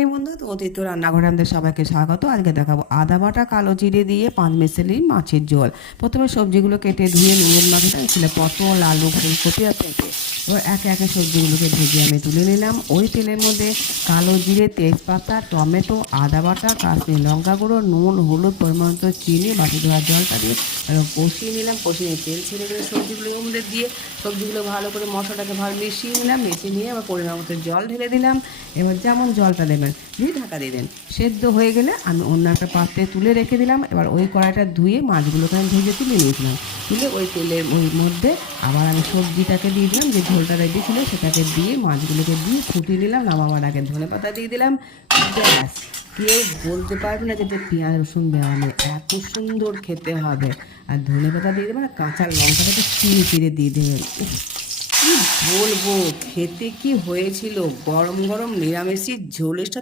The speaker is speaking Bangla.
এই বন্ধু তো অতীত রান্নাঘরে আমাদের সবাইকে স্বাগত। আজকে দেখাবো আদা বাটা কালো জিরে দিয়ে 5 মিশালি মাছের ঝোল। প্রথমে সবজিগুলো কেটে ধুয়ে নুন মাখিয়ে ছিল পটল, আলু, ফুলকপি আর পেঁপে। এবার একে একে সবজিগুলোকে ভেজে আমি তুলে নিলাম। ওই তেলের মধ্যে কালো জিরে, তেজপাতা, টমেটো, আদা বাটা, কাশ্মীরি লঙ্কা গুঁড়ো, নুন, হলুদ, পরিমাণ মতো চিনি, বাটি ধোয়া জলটা দিয়ে কষিয়ে নিলাম। কষিয়ে নিয়ে তেল ছেড়ে গেলে সবজিগুলো ওর মধ্যে দিয়ে সবজিগুলো ভালো করে মশলাটাকে ভালো মিশিয়ে নিলাম। মিশিয়ে নিয়ে আবার পরিমাণ মতো জল ঢেলে দিলাম। এবার যেমন জলটা দেবেন দিয়ে ঢাকা দিয়ে দেন। সেদ্ধ হয়ে গেলে আমি অন্য একটা পাত্রে তুলে রেখে দিলাম। এবার ওই কড়াইটা ধুয়ে মাছগুলোকে আমি ভেজে তুলে নিয়েছিলাম। তুলে ওই তেলের ওই মধ্যে আবার আমি সবজিটাকে দিয়ে দিলাম, যে ঝোলটা রেডি ছিল সেটাকে দিয়ে মাছগুলোকে দিয়ে ফুটিয়ে নিলাম। নামাবার আগে ধনেপাতা দিয়ে দিলাম। ব্যাস, কেউ বলতে পারবে না যেটা পেঁয়াজ রসুন দেওয়া নেই, এত সুন্দর খেতে হবে। আর ধনেপাতা দিয়ে দেবেন, আর কাঁচা লঙ্কাটাকে চিড়ে চিড়ে দিয়ে দেবেন। উফ, কি বলবো, খেতে কি হয়েছিল! গরম গরম নিরামিষের ঝোলের সাথে